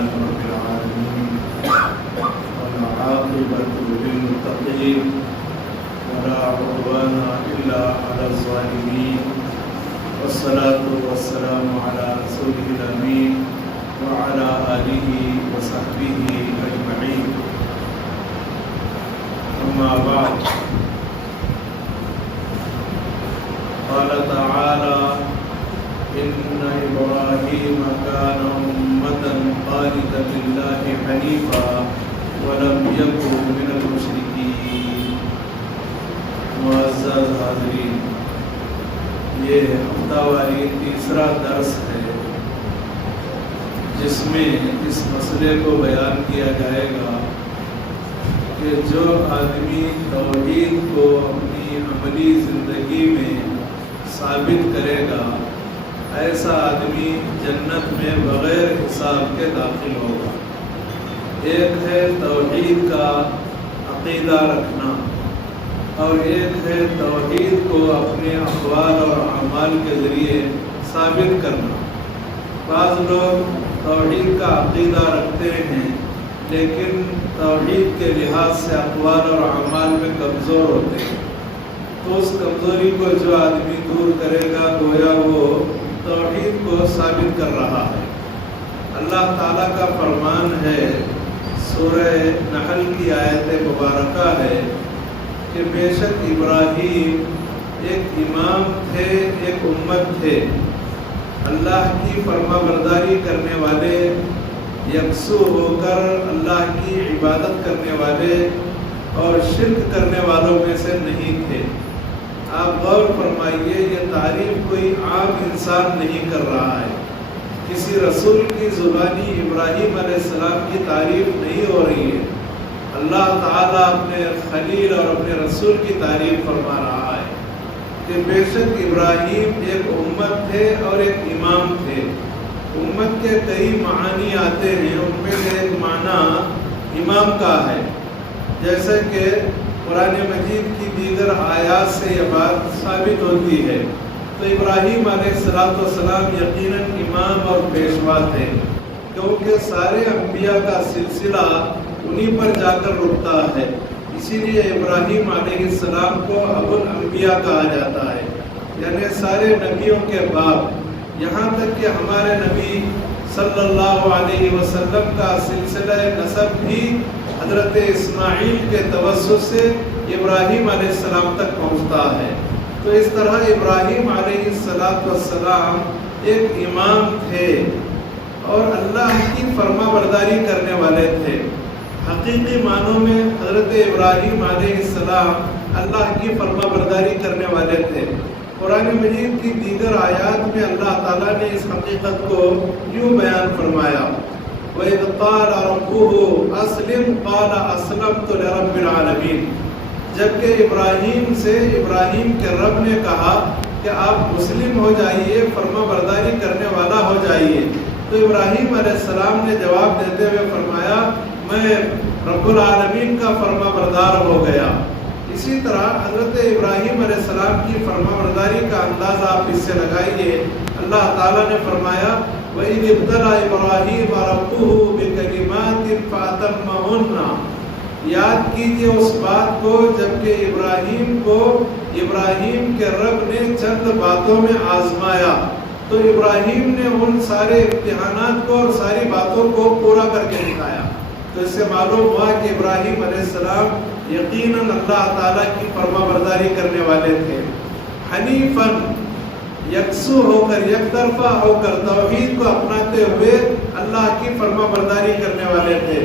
لله رب العالمين والعاقبة للمتقين ولا عدوان إلا على الظالمين والصلاة والسلام على رسوله الأمين وعلى آله وصحبه أجمعين أما بعد قال تعالى إن إبراهيم كان أمة قانتا لله حنيفا ولم يكن من المشركين. معزز حاضرین، یہ ہفتہ واری تیسرا درس ہے جس میں اس مسئلے کو بیان کیا جائے گا کہ جو آدمی توحید کو اپنی عملی زندگی میں ثابت کرے گا ایسا آدمی جنت میں بغیر حساب کے داخل ہوگا. ایک ہے توحید کا عقیدہ رکھنا اور ایک ہے توحید کو اپنے اقوال اور اعمال کے ذریعے ثابت کرنا. بعض لوگ توحید کا عقیدہ رکھتے ہیں لیکن توحید کے لحاظ سے اقوال اور اعمال میں کمزور ہوتے ہیں، تو اس کمزوری کو جو آدمی دور کرے گا گویا وہ توحید کو ثابت کر رہا ہے. اللہ تعالیٰ کا فرمان ہے، سورہ نحل کی آیت مبارکہ ہے کہ بے شک ابراہیم ایک امام تھے، ایک امت تھے، اللہ کی فرما برداری کرنے والے، یکسو ہو کر اللہ کی عبادت کرنے والے اور شرک کرنے والوں میں سے نہیں تھے. آپ غور فرمائیے، یہ تعریف کوئی عام انسان نہیں کر رہا ہے، کسی رسول کی زبانی ابراہیم علیہ السلام کی تعریف نہیں ہو رہی ہے. اللہ تعالیٰ اپنے خلیل اور اپنے رسول کی تعریف فرما رہا ہے کہ بے شک ابراہیم ایک امت تھے اور ایک امام تھے. امت کے کئی معانی آتے ہیں، ان میں سے ایک معنی امام کا ہے، جیسے کہ قرآن مجید کی دیگر آیات سے یہ بات ثابت ہوتی ہے. تو ابراہیم علیہ السلام یقیناً امام اور پیشوا تھے، کیونکہ سارے انبیاء کا سلسلہ انہی پر جا کر رکتا ہے. اسی لیے ابراہیم علیہ السلام کو ابو الانبیاء کہا جاتا ہے، یعنی سارے نبیوں کے باپ. یہاں تک کہ ہمارے نبی صلی اللہ علیہ وسلم کا سلسلہ نسب بھی حضرت اسماعیل کے توسط سے ابراہیم علیہ السلام تک پہنچتا ہے. تو اس طرح ابراہیم علیہ السلام ایک امام تھے اور اللہ کی فرما برداری کرنے والے تھے. حقیقی معنوں میں حضرت ابراہیم علیہ السلام اللہ کی فرما برداری کرنے والے تھے. قرآن مجید کی دیگر آیات میں اللہ تعالیٰ نے اس حقیقت کو یوں بیان فرمایا، وَإِذْ قَالَ رَبُّهُ أَسْلِمْ قَالَ أَسْلَمْتُ لِرَبِّ الْعَالَمِينَ. جبکہ ابراہیم سے ابراہیم کے رب نے کہا کہ آپ مسلم ہو جائیے، فرما برداری کرنے والا ہو جائیے. تو ابراہیم علیہ السلام نے جواب دیتے ہوئے فرمایا، میں رب العالمین کا فرما بردار ہو گیا. اسی طرح حضرت ابراہیم علیہ السلام کی فرما برداری کا اندازہ آپ اس سے لگائیے. اللہ تعالیٰ نے فرمایا، وَإِذِ ابْتَلَىٰ إِبْرَاهِيمَ رَبُّهُ بِكَلِمَاتٍ فَأَتَمَّهُنَّ. یاد کیجئے اس بات کو جبکہ ابراہیم کو ابراہیم کے رب نے چند باتوں میں آزمایا، تو ابراہیم نے ان سارے امتحانات کو اور ساری باتوں کو پورا کر کے دکھایا. تو اس سے معلوم ہوا کہ ابراہیم علیہ السلام یقیناً اللہ تعالیٰ کی فرما برداری کرنے والے تھے. حنیفاً، یکسو ہو کر، یک طرفہ ہو کر توحید کو اپناتے ہوئے اللہ کی فرما برداری کرنے والے تھے.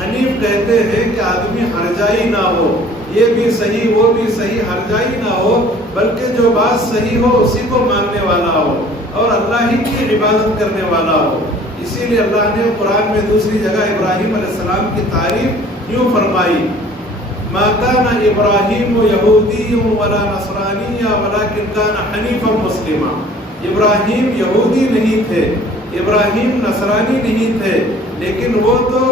حنیف کہتے ہیں کہ آدمی ہرجائی نہ ہو، یہ بھی صحیح وہ بھی صحیح، ہرجائی نہ ہو، بلکہ جو بات صحیح ہو اسی کو ماننے والا ہو اور اللہ ہی کی عبادت کرنے والا ہو. اسی لیے اللہ نے قرآن میں دوسری جگہ ابراہیم علیہ السلام کی تعریف یوں فرمائی، ما كان ابراہیم یہودی ولا نصرانی ولکن کان حنیفا مسلما. ابراہیم یہودی نہیں تھے، ابراہیم نصرانی نہیں تھے، لیکن وہ تو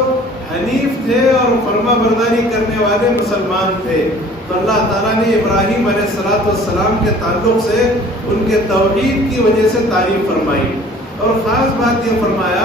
حنیف تھے اور فرما برداری کرنے والے مسلمان تھے. تو اللہ تعالیٰ نے ابراہیم علیہ السلام کے تعلق سے ان کے توحید کی وجہ سے تعریف فرمائی، اور خاص بات یہ فرمایا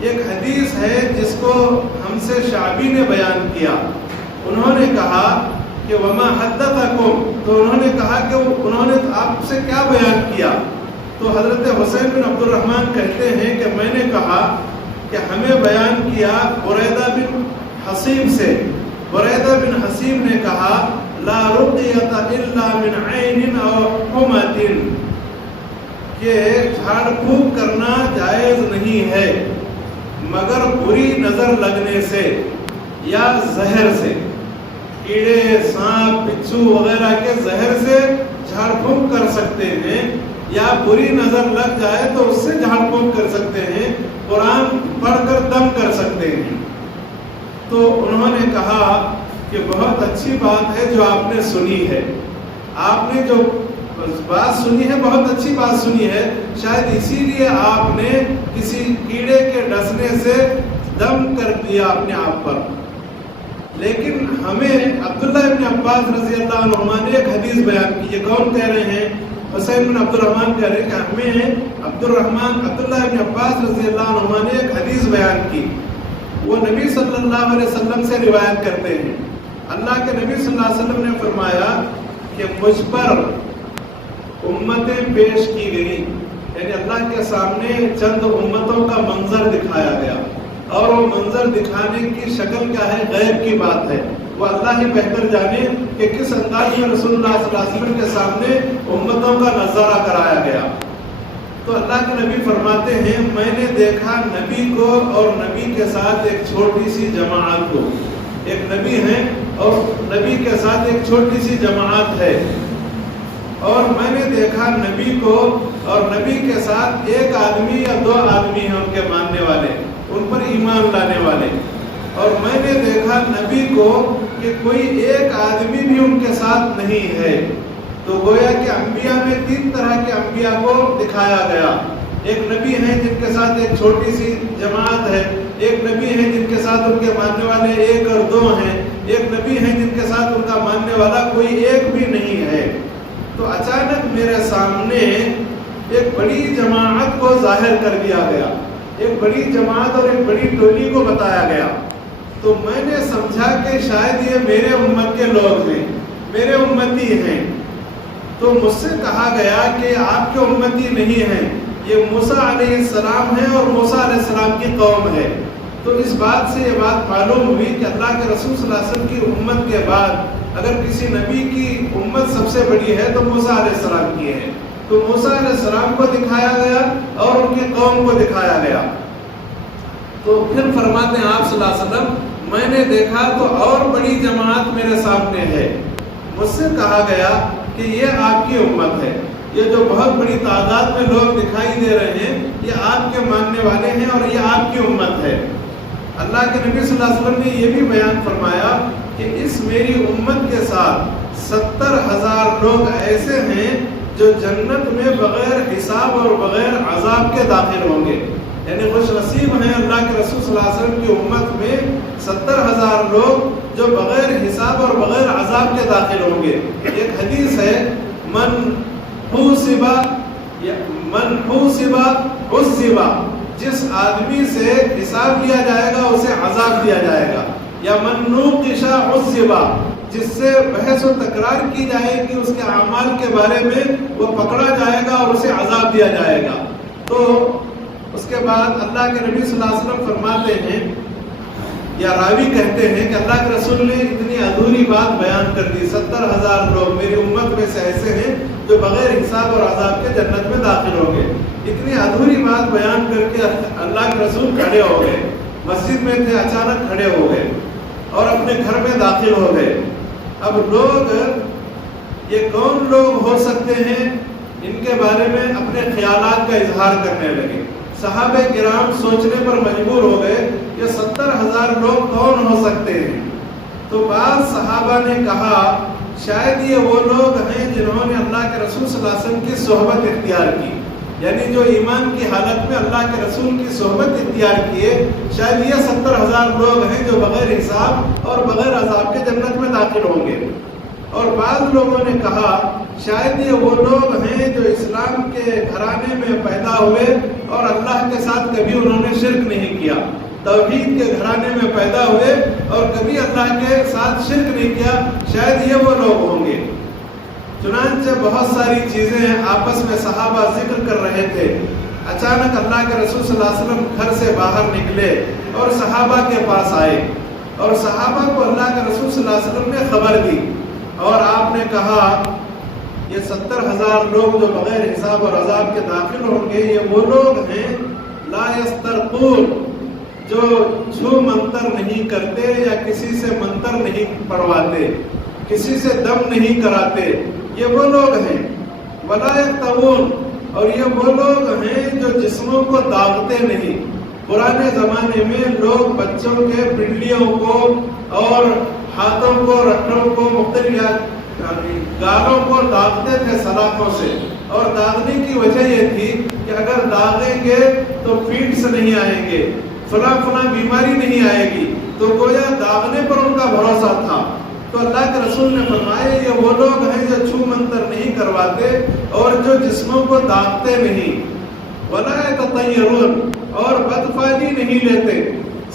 ایک حدیث ہے جس کو ہم سے شعبی نے بیان کیا. انہوں نے کہا کہ وما حدثکم، تو انہوں نے کہا کہ انہوں نے آپ سے کیا بیان کیا؟ تو حضرت حسین بن عبد الرحمن کہتے ہیں کہ میں نے کہا کہ ہمیں بیان کیا بریدہ بن حصیب سے. بریدہ بن حصیب نے کہا لا رقیۃ الا من عین او حمۃ، کہ جھاڑ پھونک کرنا جائز نہیں ہے مگر بری نظر لگنے سے یا زہر سے. کیڑے، سانپ، بچھو وغیرہ کے زہر سے جھاڑ پھونک کر سکتے ہیں، یا بری نظر لگ جائے تو اس سے جھاڑ پھونک کر سکتے ہیں، قرآن پڑھ کر دم کر سکتے ہیں. تو انہوں نے کہا کہ بہت اچھی بات ہے جو آپ نے سنی ہے، آپ نے جو بات سنی ہے بہت اچھی بات سنی ہے، شاید اسی لیے آپ نے کسی کیڑے کے ڈسنے سے دم کر دیا اپنے آپ پر. لیکن ہمیں عبداللہ ابن عباس رضی اللہ عنہما نے ایک حدیث بیان کی. یہ کون کہہ رہے ہیں؟ حسین بن عبد الرحمن کہہ رہے ہیں کہ ہمیں عبداللہ ابن عباس رضی اللہ عنہما نے ایک حدیث بیان کی. وہ نبی صلی اللہ علیہ وسلم سے روایت کرتے ہیں. اللہ کے نبی صلی اللہ علیہ وسلم نے فرمایا کہ مجھ پر امتیں پیش کی گئی، یعنی اللہ کے سامنے چند امتوں کا منظر دکھایا گیا، اور وہ منظر دکھانے کی شکل کیا ہے؟ غیب کی بات ہے، وہ اللہ ہی بہتر جانے کہ کس انداز میں رسول اللہ صلی اللہ علیہ وسلم کے سامنے امتوں کا نظارہ کرایا گیا. تو اللہ کے نبی فرماتے ہیں میں نے دیکھا نبی کو اور نبی کے ساتھ ایک چھوٹی سی جماعت کو. ایک نبی ہے اور نبی کے ساتھ ایک چھوٹی سی جماعت ہے، اور میں نے دیکھا نبی کو اور نبی کے ساتھ ایک آدمی یا دو آدمی ہیں ان کے ماننے والے، ان پر ایمان لانے والے. اور میں نے دیکھا نبی کو کہ کوئی ایک آدمی بھی ان کے ساتھ نہیں ہے. تو گویا کہ انبیاء میں 3 طرح کے انبیاء کو دکھایا گیا. ایک نبی ہیں جن کے ساتھ ایک چھوٹی سی جماعت ہے، ایک نبی ہیں جن کے ساتھ ان کے ماننے والے 1 اور 2 ہیں، ایک نبی ہیں جن کے ساتھ ان کا ماننے والا کوئی ایک بھی نہیں ہے. تو اچانک میرے سامنے ایک بڑی جماعت کو ظاہر کر دیا گیا، ایک بڑی جماعت اور ایک بڑی ٹولی کو بتایا گیا. تو میں نے سمجھا کہ شاید یہ میرے امت کے لوگ ہیں، میرے امتی ہیں. تو مجھ سے کہا گیا کہ آپ کے امتی نہیں ہیں، یہ موسیٰ علیہ السلام ہیں اور موسیٰ علیہ السلام کی قوم ہے. تو اس بات سے یہ بات معلوم ہوئی کہ اللہ کے رسول صلی اللہ علیہ وسلم کی امت کے بعد اگر کسی نبی کی امت سب سے بڑی ہے تو موسیٰ علیہ السلام کی ہے. تو موسیٰ علیہ السلام کو دکھایا گیا اور ان کی قوم کو دکھایا گیا. تو پھر فرماتے ہیں آپ صلی اللہ علیہ وسلم میں نے دیکھا تو اور بڑی جماعت میرے سامنے ہے. مجھ سے کہا گیا کہ یہ آپ کی امت ہے، یہ جو بہت بڑی تعداد میں لوگ دکھائی دے رہے ہیں یہ آپ کے ماننے والے ہیں اور یہ آپ کی امت ہے. اللہ کے نبی صلی اللہ علیہ وسلم نے یہ بھی بیان فرمایا کہ اس میری امت کے ساتھ 70,000 لوگ ایسے ہیں جو جنت میں بغیر حساب اور بغیر عذاب کے داخل ہوں گے. یعنی خوش نصیب ہیں اللہ کے رسول صلی اللہ علیہ وسلم کی امت میں 70,000 لوگ جو بغیر حساب اور بغیر عذاب کے داخل ہوں گے. ایک حدیث ہے من حوسبا عذبا، جس آدمی سے حساب لیا جائے گا اسے عذاب دیا جائے گا. یا من نوقش عذبا، جس سے بحث و تکرار کی جائے گی اس کے اعمال کے بارے میں وہ پکڑا جائے گا اور اسے عذاب دیا جائے گا. تو اس کے بعد اللہ کے نبی صلی اللہ علیہ وسلم فرماتے ہیں یا راوی کہتے ہیں کہ اللہ کے رسول نے اتنی ادھوری بات بیان کر دی. 70,000 لوگ میری امت میں سے ایسے ہیں جو بغیر حساب اور عذاب کے جنت میں داخل ہوں گے. اتنی ادھوری بات بیان کر کے اللہ کے رسول کھڑے ہو گئے. مسجد میں تھے، اچانک کھڑے ہو گئے اور اپنے گھر میں داخل ہو گئے. اب لوگ یہ کون لوگ ہو سکتے ہیں ان کے بارے میں اپنے خیالات کا اظہار کرنے لگے. صحابہ کرام سوچنے پر مجبور ہو گئے کہ 70,000 لوگ کون ہو سکتے ہیں. تو بعض صحابہ نے کہا شاید یہ وہ لوگ ہیں جنہوں نے اللہ کے رسول صلی اللہ علیہ وسلم کی صحبت اختیار کی، یعنی جو ایمان کی حالت میں اللہ کے رسول کی صحبت اختیار کیے. شاید یہ 70,000 لوگ ہیں جو بغیر حساب اور بغیر عذاب کے جنت میں داخل ہوں گے. اور بعض لوگوں نے کہا شاید یہ وہ لوگ ہیں جو اسلام کے گھرانے میں پیدا ہوئے اور اللہ کے ساتھ کبھی انہوں نے شرک نہیں کیا، توحید کے گھرانے میں پیدا ہوئے اور کبھی اللہ کے ساتھ شرک نہیں کیا، شاید یہ وہ لوگ ہوں گے۔ چنانچہ بہت ساری چیزیں آپس میں صحابہ ذکر کر رہے تھے۔ اچانک اللہ کے رسول صلی اللہ علیہ وسلم گھر سے باہر نکلے اور صحابہ کے پاس آئے، اور صحابہ کو اللہ کے رسول صلی اللہ علیہ وسلم نے خبر دی، اور آپ نے کہا یہ 70,000 لوگ جو بغیر حساب اور عذاب کے داخل ہوں گے، یہ وہ لوگ ہیں لا یسترقون، جو چھو منتر نہیں کرتے یا کسی سے منتر نہیں پڑھواتے، کسی سے دم نہیں کراتے، یہ وہ لوگ ہیں۔ ولا یقتوون، اور یہ وہ لوگ ہیں جو جسموں کو داغتے نہیں۔ پرانے زمانے میں لوگ بچوں کے پنڈلیوں کو اور ہاتھوں کو، رٹوں کو، مختلف گالوں کو داغتے تھے سلاخوں سے، اور داغنے کی وجہ یہ تھی کہ اگر داغیں گے تو فیٹس نہیں آئیں گے، فلاں بیماری نہیں آئے گی، تو گویا داغنے پر ان کا بھروسہ تھا۔ تو اللہ کے رسول نے فرمایا یہ وہ لوگ ہیں جو چھو منتر نہیں کرواتے اور جو جسموں کو داغتے نہیں، ولا یتطیرون، اور بدفعلی نہیں لیتے۔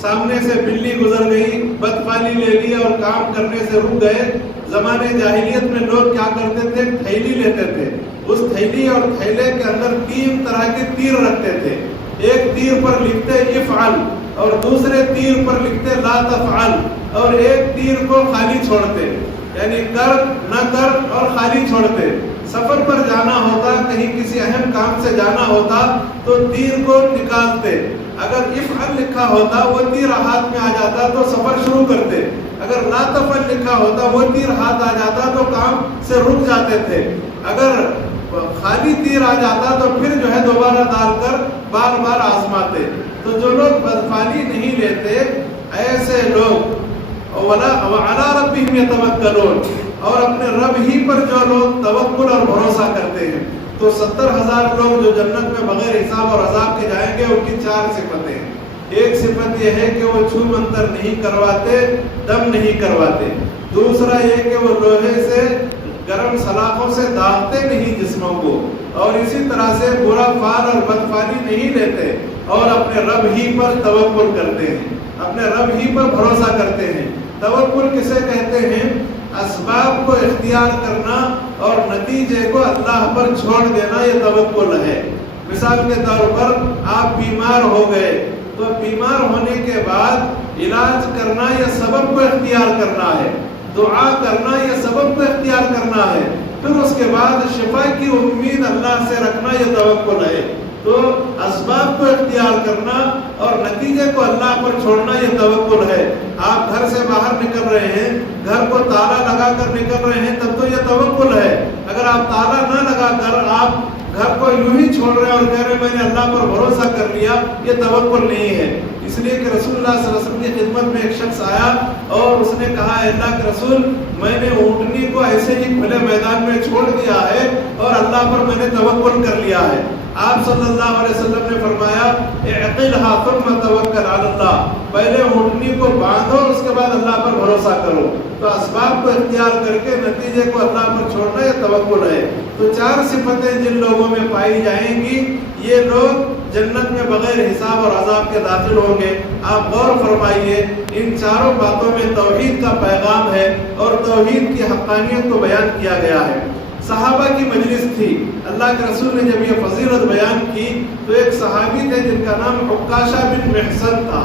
سامنے سے بلی گزر گئی، بدفعلی لے لی اور کام کرنے سے رک گئے۔ زمانے جاہلیت میں لوگ کیا کرتے تھے؟ تھیلی لیتے تھے، اس تھیلی اور تھیلے کے اندر 3 طرح کے تیر رکھتے تھے۔ ایک تیر پر لکھتے افعل، اور دوسرے تیر پر لکھتے لا تفعل، اور ایک تیر کو خالی چھوڑتے، یعنی کر نہ کر اور خالی چھوڑتے۔ سفر پر جانا ہوتا، کہیں کسی اہم کام سے جانا ہوتا تو تیر کو نکالتے، اگر افعل لکھا ہوتا وہ تیر ہاتھ میں آ جاتا تو سفر شروع کرتے، اگر لا تفعل لکھا ہوتا وہ تیر ہاتھ آ جاتا تو کام سے رک جاتے تھے، اگر خالی تیر آ جاتا تو پھر جو ہے دوبارہ ڈال کر بار بار آزماتے۔ تو جو لوگ بدفعلی نہیں لیتے ایسے لوگ، وَعَلَىٰ رَبِّهِمْ يَتَوَكَّلُونَ، اور اپنے رب ہی پر جو لوگ توکل اور بھروسہ کرتے ہیں۔ تو 70,000 لوگ جو جنت میں بغیر حساب اور عذاب کے جائیں گے، ان کی 4 صفتیں ہیں۔ ایک صفت یہ ہے کہ وہ چھو منتر نہیں کرواتے، دم نہیں کرواتے۔ دوسرا یہ کہ وہ لوہے سے، گرم سلاخوں سے داغتے نہیں جسموں کو، اور اسی طرح سے برا فعل اور بدفعلی نہیں لیتے، اور اپنے رب ہی پر توکل کرتے ہیں، اپنے رب ہی پر بھروسہ کرتے ہیں۔ توکل کسے کہتے ہیں؟ اسباب کو اختیار کرنا اور نتیجے کو اللہ پر چھوڑ دینا، یہ توکل ہے۔ مثال کے طور پر آپ بیمار ہو گئے تو بیمار ہونے کے بعد علاج کرنا یا سبب کو اختیار کرنا ہے، دعا کرنا یا سبب کو اختیار کرنا ہے، پھر اس کے بعد شفا کی امید اللہ سے رکھنا، یہ توکل ہے۔ تو اسباب کو اختیار کرنا اور نتیجے کو اللہ پر چھوڑنا، یہ توکل ہے۔ آپ گھر سے باہر نکل رہے ہیں، گھر کو تالا لگا کر نکل رہے ہیں، تب تو یہ توکل ہے۔ اگر آپ تالا نہ لگا کر آپ گھر کو یوں ہی چھوڑ رہے ہیں اور کہہ رہے ہیں میں نے اللہ پر بھروسہ کر لیا، یہ توکل نہیں ہے۔ اس لیے کہ رسول اللہ صلی اللہ علیہ وسلم کی خدمت میں ایک شخص آیا اور اس نے کہا اے اللہ کے رسول، میں نے اونٹنی کو ایسے ہی کھلے میدان میں چھوڑ دیا ہے اور اللہ پر میں نے توکل کر لیا ہے۔ آپ صلی اللہ علیہ وسلم نے فرمایا اعقلها ثم توکل علی اللہ، پہلے اونٹنی کو باندھو، اس کے بعد اللہ پر بھروسہ کرو۔ تو اسباب کو اختیار کر کے نتیجے کو اللہ پر چھوڑنا، یہ توکل ہے۔ تو 4 صفتیں جن لوگوں میں پائی جائیں گی، یہ لوگ جنت میں بغیر حساب اور عذاب کے داخل ہوں گے۔ آپ غور فرمائیے، ان 4 باتوں میں توحید کا پیغام ہے اور توحید کی حقانیت کو بیان کیا گیا ہے۔ صحابہ کی مجلس تھی، اللہ کے رسول نے جب یہ فضیلت بیان کی تو ایک صحابی تھے جن کا نام عکاشہ بن محصن تھا،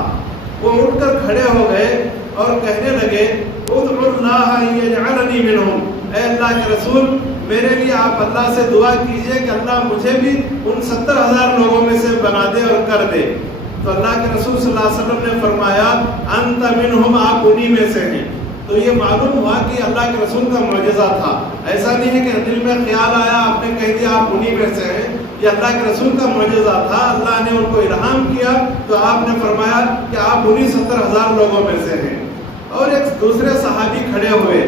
وہ اٹھ کر کھڑے ہو گئے اور کہنے لگے ادعو اللہ ان یجعلنی منہم، اے اللہ کے رسول میرے لیے آپ اللہ سے دعا کیجئے کہ اللہ مجھے بھی ان 70,000 لوگوں میں سے بنا دے اور کر دے۔ تو اللہ کے رسول صلی اللہ علیہ وسلم نے فرمایا انت منہم، آپ انہی میں سے ہیں۔ تو یہ معلوم ہوا کہ اللہ کے رسول کا معجزہ تھا، ایسا نہیں ہے کہ دل میں خیال آیا آپ نے کہہ دیا آپ انہی میں سے ہیں، یہ اللہ کے رسول کا معجزہ تھا، اللہ نے ان کو الہام کیا تو آپ نے فرمایا کہ آپ انہی 70,000 لوگوں میں سے ہیں۔ اور ایک دوسرے صحابی کھڑے ہوئے،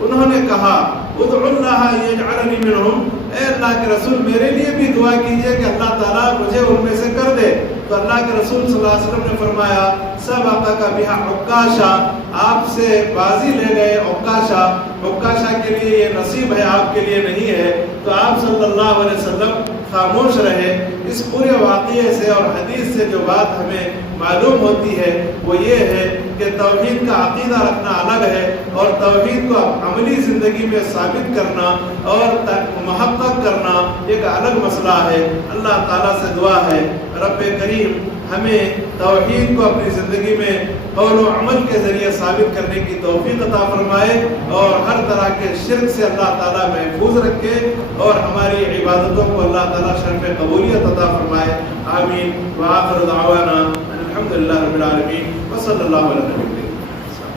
انہوں نے کہا ادعو اللہ یجعلنی منہم، اے اللہ کے رسول میرے لیے بھی دعا کیجئے کہ اللہ تعالیٰ مجھے ان میں سے کر دے۔ تو اللہ کے رسول صلی اللہ علیہ وسلم نے فرمایا سبقک بہا عکاشہ، آپ سے بازی لے گئے عکاشہ، عکاشہ کے لیے یہ نصیب ہے، آپ کے لیے نہیں ہے، تو آپ صلی اللہ علیہ وسلم خاموش رہے۔ اس پورے واقعے سے اور حدیث سے جو بات ہمیں معلوم ہوتی ہے وہ یہ ہے کہ توحید کا عقیدہ رکھنا الگ ہے اور توحید کو عملی زندگی میں ثابت کرنا اور محقق کرنا ایک الگ مسئلہ ہے۔ اللہ تعالیٰ سے دعا ہے رب کریم ہمیں توحید کو اپنی زندگی میں قول و عمل کے ذریعے ثابت کرنے کی توفیق عطا فرمائے اور ہر طرح کے شرک سے اللہ تعالیٰ محفوظ رکھے اور ہماری عبادتوں کو اللہ تعالیٰ شرف قبولیت عطا فرمائے۔ آمین۔ وآخر دعوانا الحمدللہ رب العالمین وصلی اللہ علیہ وسلم۔